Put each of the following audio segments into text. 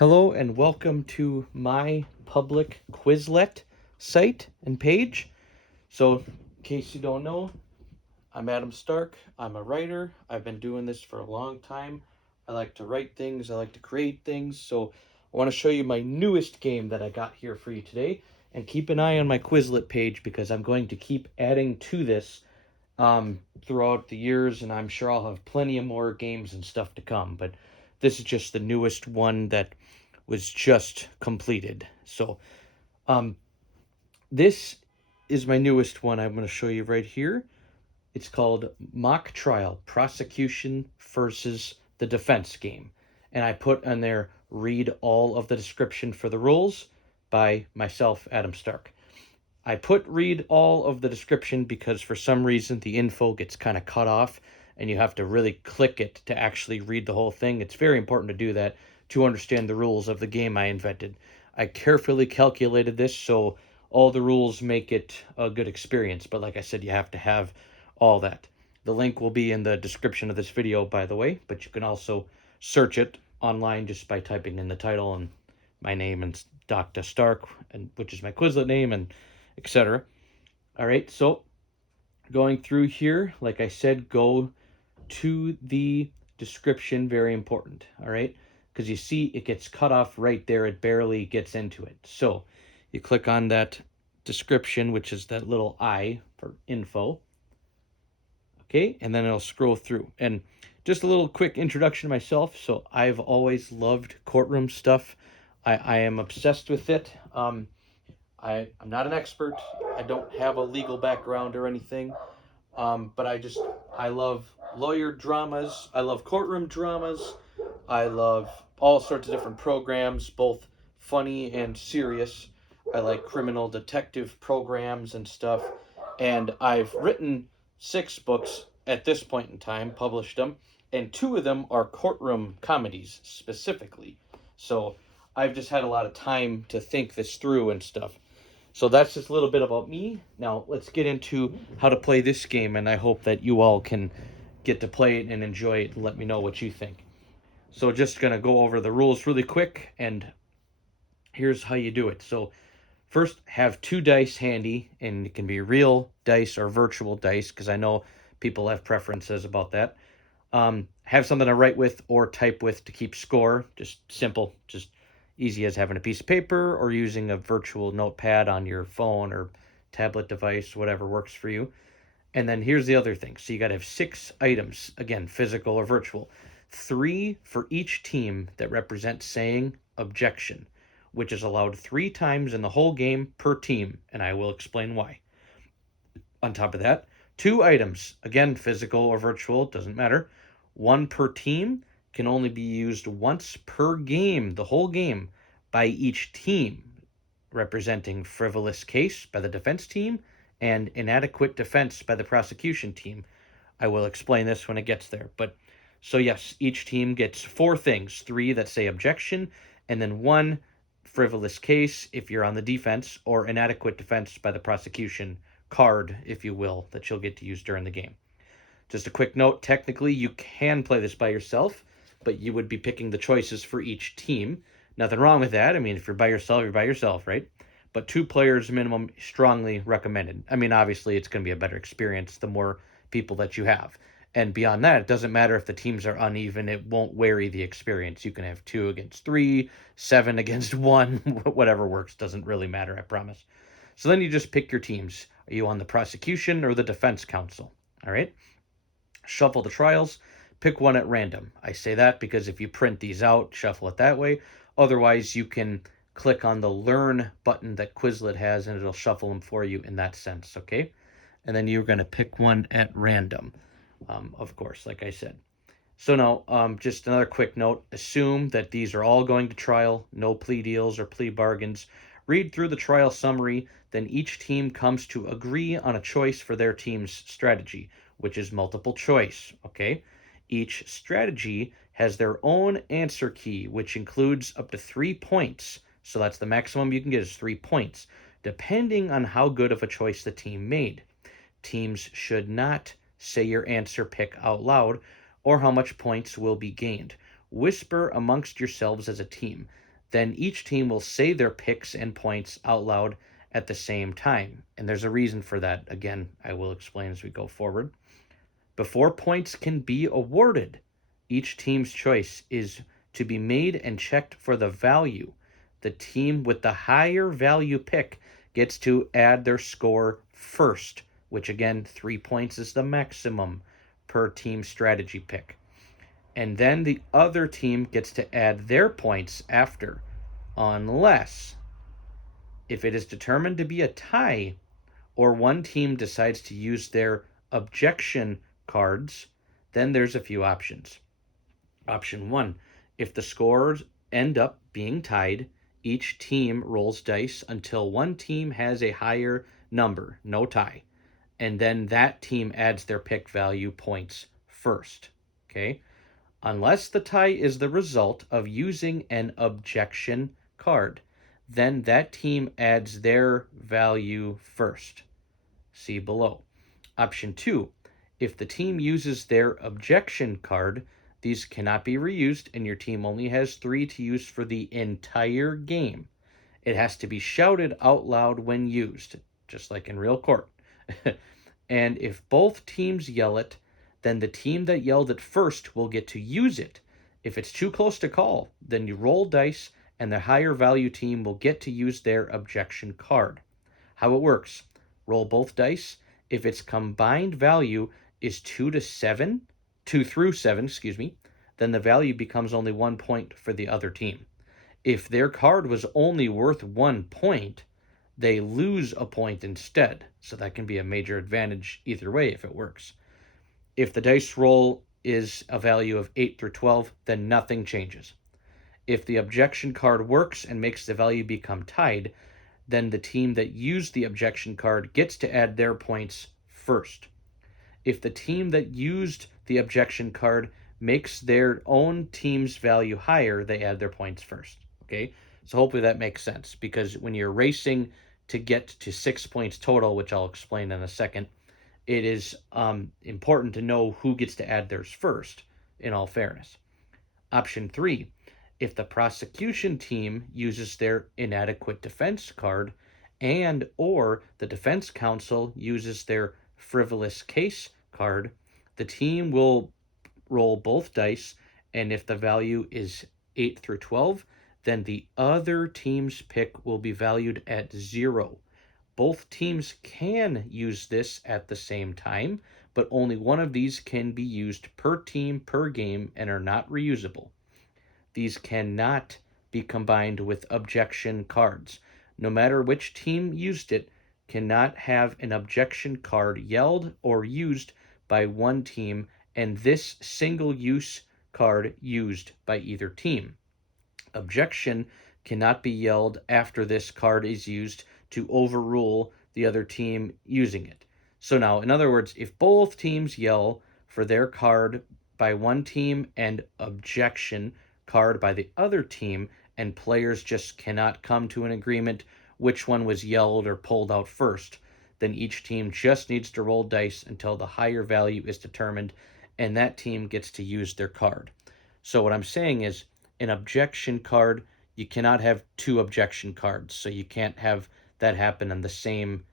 Hello and welcome to my public Quizlet site and page. So, in case you don't know, I'm Adam Stark. I'm a writer. I've been doing this for a long time. I like to write things. I like to create things. So, I want to show you my newest game that I got here for you today. And keep an eye on my Quizlet page because I'm going to keep adding to this throughout the years, and I'm sure I'll have plenty of more games and stuff to come. But this is just the newest one that was just completed. So, this is my newest one. I'm going to show you right here. It's called Mock Trial, Prosecution versus the Defense game. And I put on there, read all of the description for the rules by myself, Adam Stark. I put read all of the description because for some reason the info gets kind of cut off and you have to really click it to actually read the whole thing. It's very important to do that to understand the rules of the game I invented. I carefully calculated this so all the rules make it a good experience. But like I said, you have to have all that. The link will be in the description of this video, by the way, but you can also search it online just by typing in the title and my name and Dr. Stark, and which is my Quizlet name, and etc. All right, so going through here, like I said, go to the description, very important, all right? Because you see it gets cut off right there. It barely gets into it. So you click on that description, which is that little I for info. Okay, and then it'll scroll through. And just a little quick introduction to myself. So I've always loved courtroom stuff. I am obsessed with it. I'm not an expert. I don't have a legal background or anything. But I love lawyer dramas. I love courtroom dramas. I love all sorts of different programs, both funny and serious. I like criminal detective programs and stuff. And I've written 6 books at this point in time, published them, and 2 of them are courtroom comedies specifically. So I've just had a lot of time to think this through and stuff. So that's just a little bit about me. Now let's get into how to play this game, and I hope that you all can get to play it and enjoy it and let me know what you think. So just going to go over the rules really quick, and here's how you do it. So first, have 2 dice handy, and it can be real dice or virtual dice, because I know people have preferences about that. Have something to write with or type with to keep score. Just simple, just easy as having a piece of paper or using a virtual notepad on your phone or tablet device, whatever works for you. And then here's the other thing. So you got to have 6 items, again, physical or virtual. 3 for each team that represent saying objection, which is allowed 3 times in the whole game per team, and I will explain why. On top of that, 2 items, again, physical or virtual, doesn't matter. 1 per team, can only be used once per game, the whole game, by each team, representing frivolous case by the defense team and inadequate defense by the prosecution team. I will explain this when it gets there. But so yes, each team gets 4 things, 3 that say objection, and then 1 frivolous case if you're on the defense, or inadequate defense by the prosecution card, if you will, that you'll get to use during the game. Just a quick note, technically you can play this by yourself, but you would be picking the choices for each team. Nothing wrong with that. I mean, if you're by yourself, you're by yourself, right? But 2 players minimum, strongly recommended. I mean, obviously it's going to be a better experience the more people that you have. And beyond that, it doesn't matter if the teams are uneven. It won't vary the experience. You can have 2 against 3, 7 against 1, whatever works. Doesn't really matter, I promise. So then you just pick your teams. Are you on the prosecution or the defense counsel? All right? Shuffle the trials. Pick one at random. I say that because if you print these out, shuffle it that way. Otherwise, you can click on the Learn button that Quizlet has, and it'll shuffle them for you in that sense, okay? And then you're going to pick one at random, of course, like I said. So now, just another quick note. Assume that these are all going to trial, no plea deals or plea bargains. Read through the trial summary, then each team comes to agree on a choice for their team's strategy, which is multiple choice, okay? Each strategy has their own answer key, which includes up to 3 points. So that's the maximum you can get is 3 points, depending on how good of a choice the team made. Teams should not say your answer pick out loud or how much points will be gained. Whisper amongst yourselves as a team. then each team will say their picks and points out loud at the same time. And there's a reason for that. Again, I will explain as we go forward. Before points can be awarded, each team's choice is to be made and checked for the value. The team with the higher value pick gets to add their score first, which again, 3 points is the maximum per team strategy pick. And then the other team gets to add their points after, unless if it is determined to be a tie or one team decides to use their objection cards, then there's a few options. Option 1, if the scores end up being tied, each team rolls dice until one team has a higher number, no tie, and then that team adds their pick value points first. Okay? Unless the tie is the result of using an objection card, then that team adds their value first. See below. Option 2, if the team uses their objection card, these cannot be reused and your team only has 3 to use for the entire game. It has to be shouted out loud when used, just like in real court. And if both teams yell it, then the team that yelled it first will get to use it. If it's too close to call, then you roll dice and the higher value team will get to use their objection card. How it works: roll both dice. If its combined value is 2 through 7, then the value becomes only 1 point for the other team. If their card was only worth 1 point, they lose a point instead. So that can be a major advantage either way if it works. If the dice roll is a value of 8 through 12, then nothing changes. If the objection card works and makes the value become tied, then the team that used the objection card gets to add their points first. If the team that used the objection card makes their own team's value higher, they add their points first. Okay? So hopefully that makes sense, because when you're racing to get to 6 points total, which I'll explain in a second, it is important to know who gets to add theirs first, in all fairness. Option 3, if the prosecution team uses their inadequate defense card and or the defense counsel uses their frivolous case card, the team will roll both dice, and if the value is 8 through 12, then the other team's pick will be valued at 0. Both teams can use this at the same time, but only one of these can be used per team per game and are not reusable. These cannot be combined with objection cards. No matter which team used it, cannot have an objection card yelled or used by one team and this single-use card used by either team. Objection cannot be yelled after this card is used to overrule the other team using it. So now, in other words, if both teams yell for their card by one team and objection card by the other team, and players just cannot come to an agreement which one was yelled or pulled out first, then each team just needs to roll dice until the higher value is determined, and that team gets to use their card. So what I'm saying is, an objection card, you cannot have 2 objection cards, so you can't have that happen on the same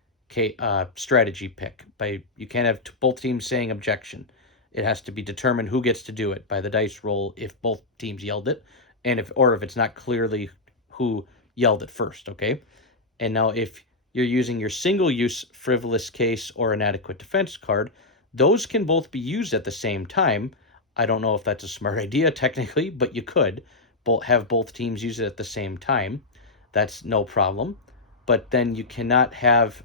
strategy pick. You can't have both teams saying objection. It has to be determined who gets to do it by the dice roll if both teams yelled it, and if it's not clearly who yelled it first, okay? And now if you're using your single-use frivolous case or inadequate defense card, those can both be used at the same time. I don't know if that's a smart idea technically, but you could have both teams use it at the same time. That's no problem. But then you cannot have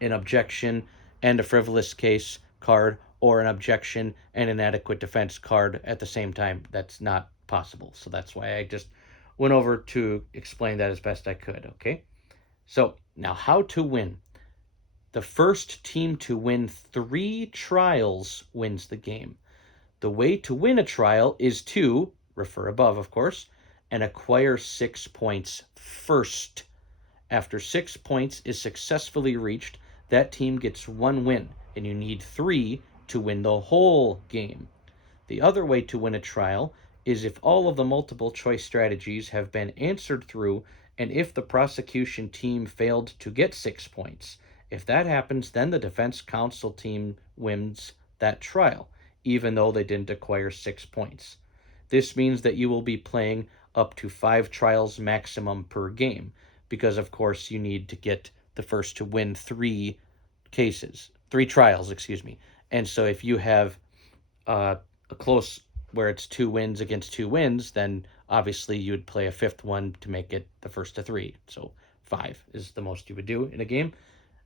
an objection and a frivolous case card or an objection and an inadequate defense card at the same time. That's not possible. So that's why I just went over to explain that as best I could, okay? So now how to win. The first team to win 3 trials wins the game. The way to win a trial is to, refer above of course, and acquire 6 points first. After 6 points is successfully reached, that team gets 1 win, and you need 3 to win the whole game. The other way to win a trial is if all of the multiple choice strategies have been answered through, and if the prosecution team failed to get 6 points. If that happens, then the defense counsel team wins that trial, even though they didn't acquire 6 points. This means that you will be playing up to 5 trials maximum per game, because of course you need to get the first to win 3 trials, excuse me. And so if you have a close where it's 2 wins against 2 wins, then obviously you would play a 5th one to make it the first to 3. So 5 is the most you would do in a game.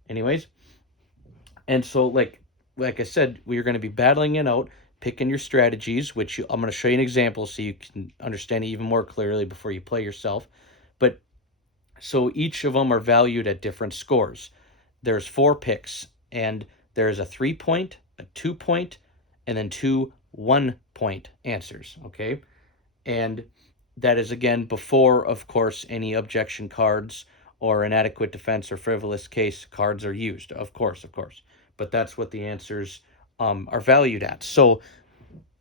Anyways, and so like I said, we're going to be battling it out, picking your strategies, which I'm going to show you an example so you can understand it even more clearly before you play yourself. But so each of them are valued at different scores. There's 4 picks, and there's a 3-point, a 2-point, and then 2 1-point answers, okay? And that is, again, before, of course, any objection cards or inadequate defense or frivolous case cards are used, of course. But that's what the answers are valued at. So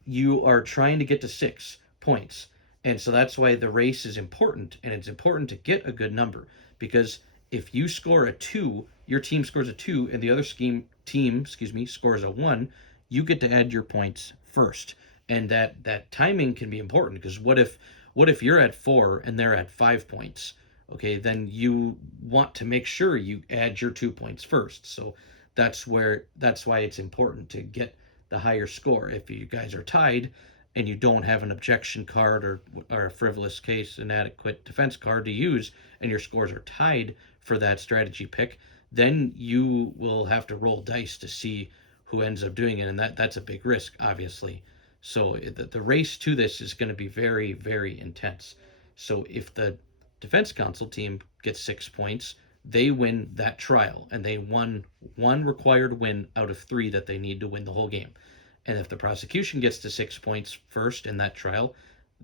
you are trying to get to 6 points. And so that's why the race is important, and it's important to get a good number, because if you score a 2, your team scores a 2, and the other team scores a 1, you get to add your points first. And that timing can be important, because what if you're at 4 and they're at 5 points? Okay, then you want to make sure you add your 2 points first. So that's why it's important to get the higher score. If you guys are tied and you don't have an objection card or a frivolous case inadequate defense card to use, and your scores are tied for that strategy pick, then you will have to roll dice to see who ends up doing it, and that's a big risk, obviously. So the race to this is going to be very, very intense. So if the defense counsel team gets 6 points, they win that trial, and they won 1 required win out of 3 that they need to win the whole game. And if the prosecution gets to 6 points first in that trial,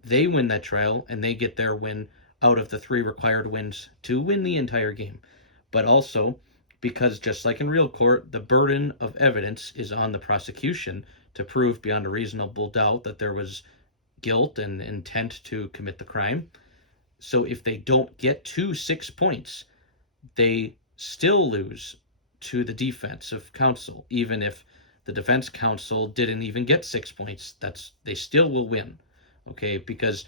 they win that trial, and they get their win out of the 3 required wins to win the entire game. But also, because just like in real court, the burden of evidence is on the prosecution to prove beyond a reasonable doubt that there was guilt and intent to commit the crime. So if they don't get to 6 points, they still lose to the defense of counsel. Even if the defense counsel didn't even get 6 points, they still will win, okay? Because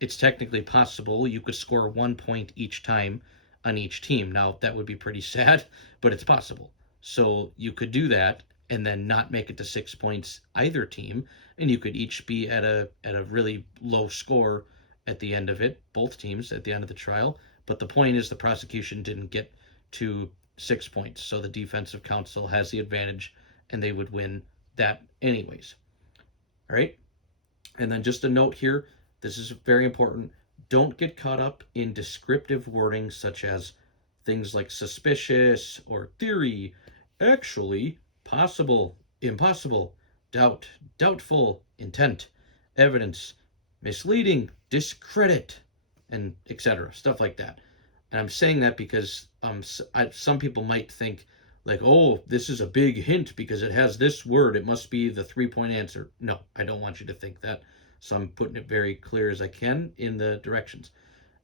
it's technically possible you could score 1 point each time on each team. Now, that would be pretty sad, but it's possible. So you could do that and then not make it to 6 points either team, and you could each be at a really low score at the end of it, both teams at the end of the trial. But the point is the prosecution didn't get to 6 points, so the defensive counsel has the advantage, and they would win that anyways. All right? And then just a note here, this is very important. Don't get caught up in descriptive wording such as things like suspicious or theory, actually, possible, impossible, doubt, doubtful, intent, evidence, misleading, discredit, and etc. Stuff like that. And I'm saying that because some people might think like, oh, this is a big hint because it has this word. It must be the 3-point answer. No, I don't want you to think that. So I'm putting it very clear as I can in the directions.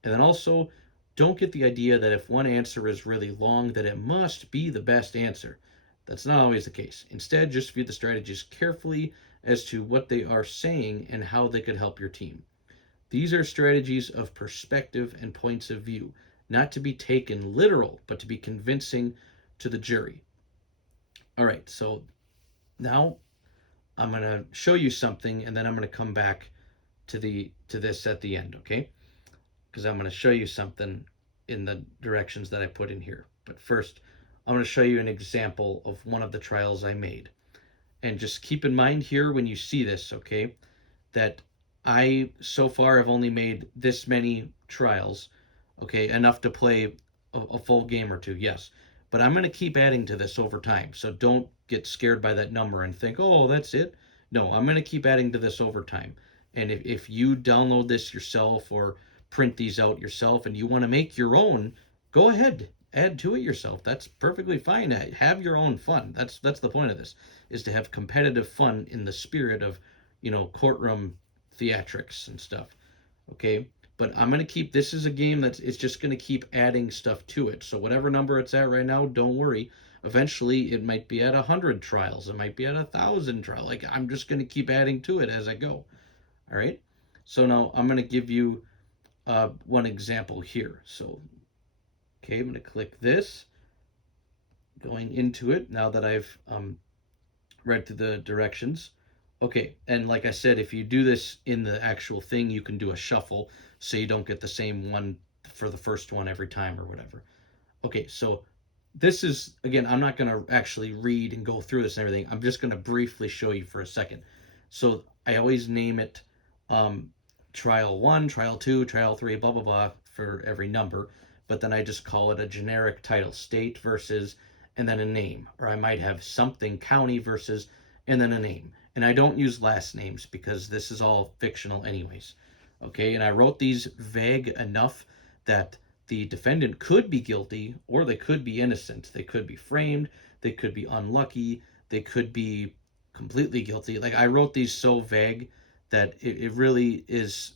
And then also, don't get the idea that if one answer is really long, that it must be the best answer. That's not always the case. Instead, just view the strategies carefully as to what they are saying and how they could help your team. These are strategies of perspective and points of view, not to be taken literal, but to be convincing to the jury. All right, so now I'm going to show you something, and then I'm going to come back to this at the end, okay? Because I'm going to show you something in the directions that I put in here. But first, I'm going to show you an example of one of the trials I made. And just keep in mind here when you see this, okay, that I so far have only made this many trials, okay, enough to play a full game or two, yes. But I'm going to keep adding to this over time. So don't get scared by that number and think, oh, that's it. No, I'm going to keep adding to this over time. And if you download this yourself or print these out yourself and you want to make your own, go ahead, add to it yourself. That's perfectly fine. Have your own fun. That's the point of this, is to have competitive fun in the spirit of, courtroom theatrics and stuff. Okay, but I'm gonna keep this is a game that's it's just gonna keep adding stuff to it. So whatever number it's at right now, don't worry. Eventually, it might be at 100 trials. It might be at 1,000 trials. Like I'm just gonna keep adding to it as I go. All right. So now I'm gonna give you one example here. So okay, I'm gonna click this. Going into it now that I've read through the directions. Okay, and like I said, if you do this in the actual thing, you can do a shuffle so you don't get the same one for the first one every time or whatever. Okay, so this is, again, I'm not going to actually read and go through this and everything. I'm just going to briefly show you for a second. So I always name it trial 1, trial 2, trial 3, blah, blah, blah for every number. But then I just call it a generic title, state versus, and then a name. Or I might have something, county versus, and then a name. And I don't use last names because this is all fictional anyways. Okay, and I wrote these vague enough that the defendant could be guilty or they could be innocent. They could be framed, they could be unlucky, they could be completely guilty. Like I wrote these so vague that it really is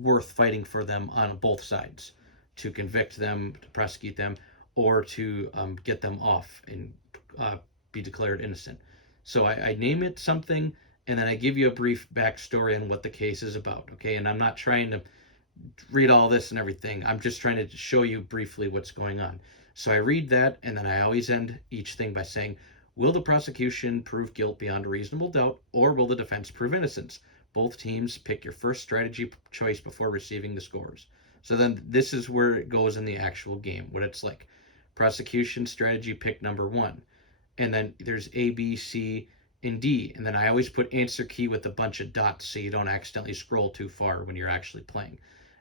worth fighting for them on both sides to convict them, to prosecute them, or to get them off and be declared innocent. So I name it something, and then I give you a brief backstory on what the case is about. Okay, and I'm not trying to read all this and everything. I'm just trying to show you briefly what's going on. So I read that, and then I always end each thing by saying, will the prosecution prove guilt beyond a reasonable doubt, or will the defense prove innocence? Both teams pick your first strategy choice before receiving the scores. So then this is where it goes in the actual game, what it's like. Prosecution strategy pick number 1. And then there's A, B, C, and D. And then I always put answer key with a bunch of dots so you don't accidentally scroll too far when you're actually playing.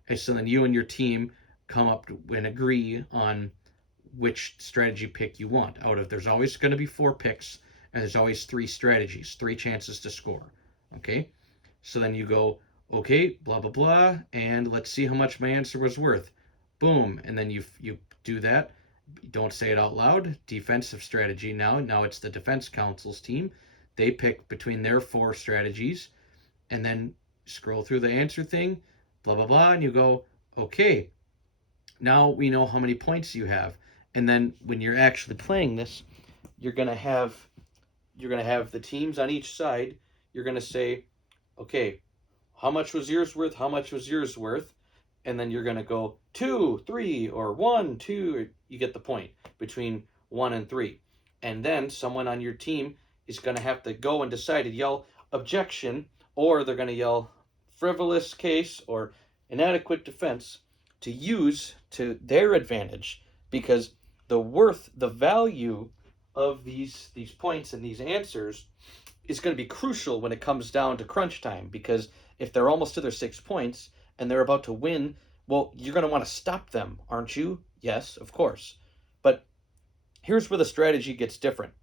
And so then you and your team come up and agree on which strategy pick you want. There's always going to be 4 picks, and there's always 3 strategies, 3 chances to score. Okay? So then you go, okay, blah, blah, blah, and let's see how much my answer was worth. Boom. And then you do that. Don't say it out loud. Defensive strategy now. Now it's the defense counsel's team. They pick between their 4 strategies, and then scroll through the answer thing, blah, blah, blah, and you go, okay, now we know how many points you have. And then when you're actually playing this, you're gonna have the teams on each side. You're gonna say, okay, how much was yours worth? How much was yours worth? And then you're gonna go 2, 3, or 1, 2. You get the point between 1 and 3. And then someone on your team is gonna have to go and decide to yell objection, or they're gonna yell frivolous case or inadequate defense to use to their advantage, because the value of these points and these answers is going to be crucial when it comes down to crunch time, because if they're almost to their 6 points and they're about to win, well, you're going to want to stop them, aren't you? Yes, of course. But here's where the strategy gets different.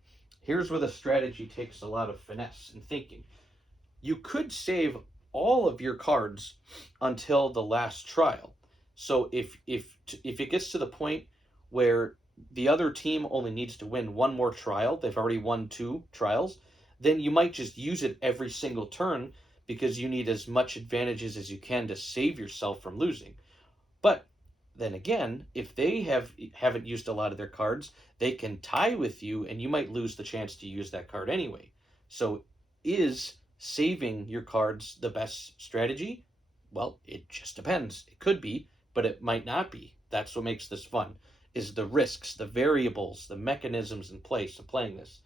Here's where the strategy takes a lot of finesse and thinking. You could save all of your cards until the last trial. So if it gets to the point where the other team only needs to win 1 more trial, they've already won 2 trials, then you might just use it every single turn because you need as much advantages as you can to save yourself from losing. But then again, if they haven't used a lot of their cards, they can tie with you and you might lose the chance to use that card anyway. So is saving your cards the best strategy? Well, it just depends. It could be, but it might not be. That's what makes this fun, is the risks, the variables, the mechanisms in place of playing this.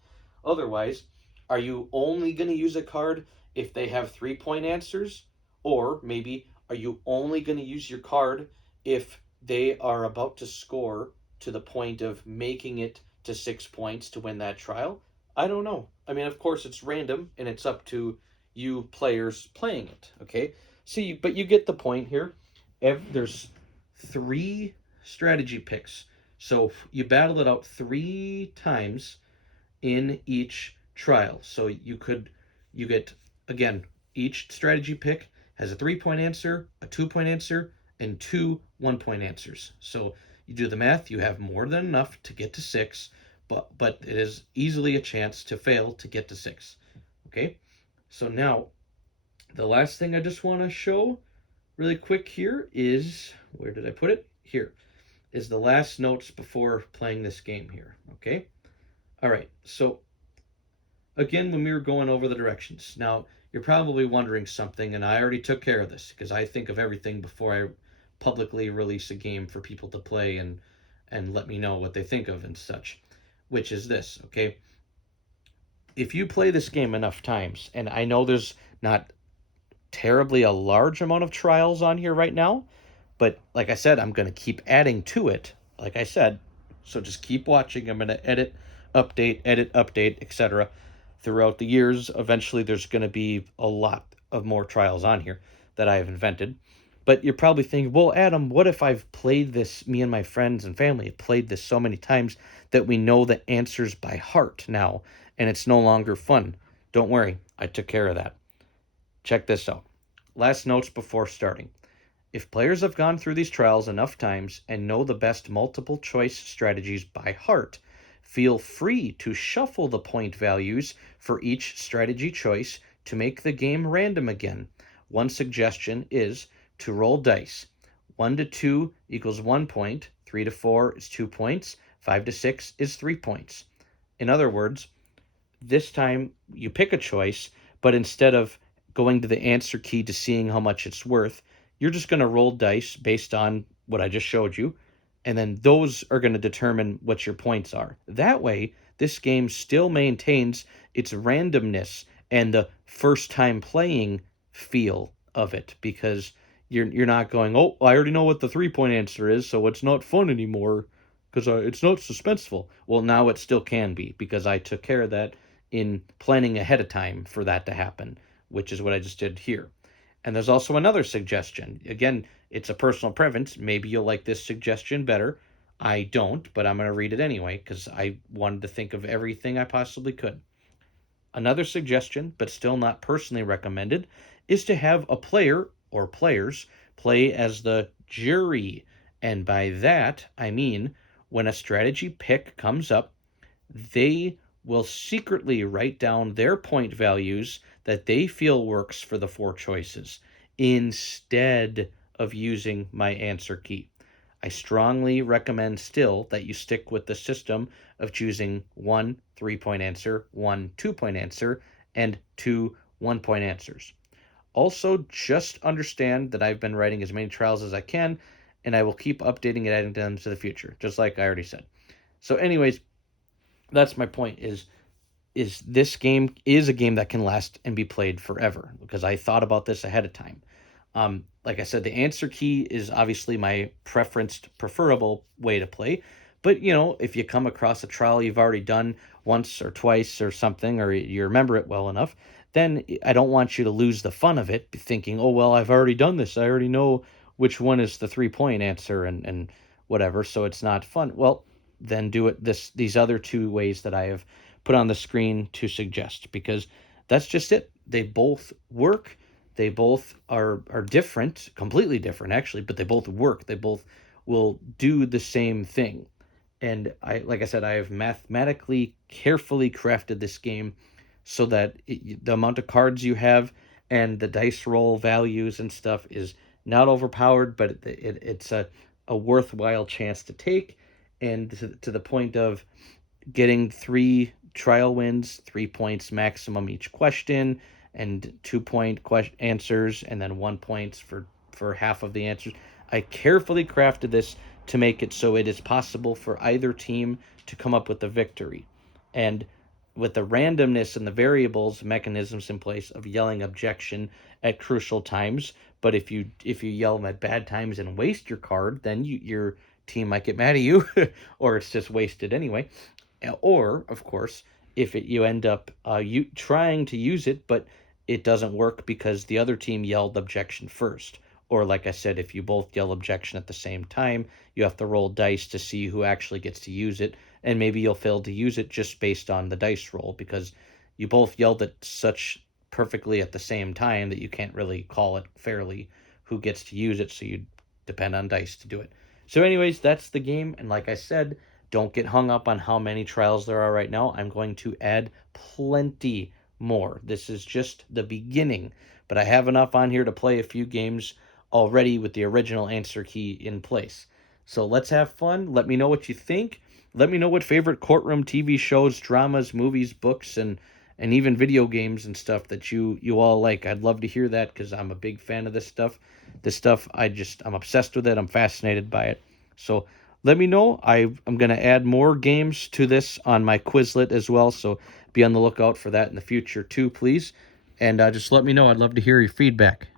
Otherwise, are you only going to use a card if they have 3-point answers? Or maybe are you only going to use your card if they are about to score to the point of making it to 6 points to win that trial? I don't know. I mean, of course, it's random, and it's up to you players playing it, okay? But you get the point here. There's 3 strategy picks. So you battle it out 3 times in each trial. So you get, again, each strategy pick has a 3-point answer, a 2-point answer, and 2 1-point answers. So you do the math, you have more than enough to get to 6, but it is easily a chance to fail to get to 6. Okay? So now The last thing I just want to show really quick here is, where did I put it? Here is the last notes before playing this game here, okay? All right, so again, when we were going over the directions, now you're probably wondering something, and I already took care of this because I think of everything before I publicly release a game for people to play and let me know what they think of and such, which is this, okay? If you play this game enough times, and I know there's not terribly a large amount of trials on here right now, but like I said, I'm going to keep adding to it, like I said. So just keep watching. I'm going to edit, update, etc. Throughout the years. Eventually, there's going to be a lot of more trials on here that I have invented. But you're probably thinking, well, Adam, what if I've played this, me and my friends and family have played this so many times that we know the answers by heart now, and it's no longer fun? Don't worry, I took care of that. Check this out. Last notes before starting. If players have gone through these trials enough times and know the best multiple choice strategies by heart, feel free to shuffle the point values for each strategy choice to make the game random again. One suggestion is to roll dice. 1 to 2 equals 1 point, 3 to 4 is 2 points, 5 to 6 is 3 points. In other words, this time you pick a choice, but instead of going to the answer key to seeing how much it's worth, you're just going to roll dice based on what I just showed you, and then those are going to determine what your points are. That way, this game still maintains its randomness and the first time playing feel of it, because you're not going, oh, I already know what the 3 point answer is, so it's not fun anymore because it's not suspenseful. Well, now it still can be because I took care of that in planning ahead of time for that to happen, which is what I just did here. And there's also another suggestion. Again, it's a personal preference. Maybe you'll like this suggestion better. I don't, but I'm going to read it anyway because I wanted to think of everything I possibly could. Another suggestion, but still not personally recommended, is to have a player or players play as the jury. And by that, I mean when a strategy pick comes up, they will secretly write down their point values that they feel works for the 4 choices instead of using my answer key. I strongly recommend still that you stick with the system of choosing 1 3-point answer, 1 2-point answer, and 2 1-point answers. Also, just understand that I've been writing as many trials as I can, and I will keep updating and adding them to the future, just like I already said. So anyways, that's my point, is this game is a game that can last and be played forever because I thought about this ahead of time. Like I said, the answer key is obviously my preferable way to play. But, if you come across a trial you've already done once or twice or something, or you remember it well enough, then I don't want you to lose the fun of it, thinking, oh, well, I've already done this. I already know which one is the 3-point answer and whatever, so it's not fun. Well, then do it these other 2 ways that I have put on the screen to suggest, because that's just it. They both work. They both are different, completely different actually, but they both work. They both will do the same thing. And like I said, I have mathematically carefully crafted this game so that the amount of cards you have and the dice roll values and stuff is not overpowered, but it's a worthwhile chance to take, and to the point of getting 3 trial wins, 3 points maximum each question, and 2-point answers, and then 1 point for half of the answers. I carefully crafted this to make it so it is possible for either team to come up with a victory. And with the randomness and the variables mechanisms in place of yelling objection at crucial times, but if you yell them at bad times and waste your card, then your team might get mad at you, or it's just wasted anyway. Or, of course, if you end up you trying to use it, but it doesn't work because the other team yelled objection first. Or, like I said, if you both yell objection at the same time, you have to roll dice to see who actually gets to use it. And maybe you'll fail to use it just based on the dice roll because you both yelled it such perfectly at the same time that you can't really call it fairly who gets to use it. So you depend on dice to do it. So anyways, that's the game. And like I said, don't get hung up on how many trials there are right now. I'm going to add plenty more. This is just the beginning but I have enough on here to play a few games already with the original answer key in place. So let's have fun. Let me know what you think. Let me know what favorite courtroom TV shows, dramas, movies, books, and even video games and stuff that you all like. I'd love to hear that because I'm a big fan of this stuff. This stuff, I'm obsessed with it. I'm fascinated by it. So let me know. I'm going to add more games to this on my Quizlet as well, so be on the lookout for that in the future too, please. And just let me know. I'd love to hear your feedback.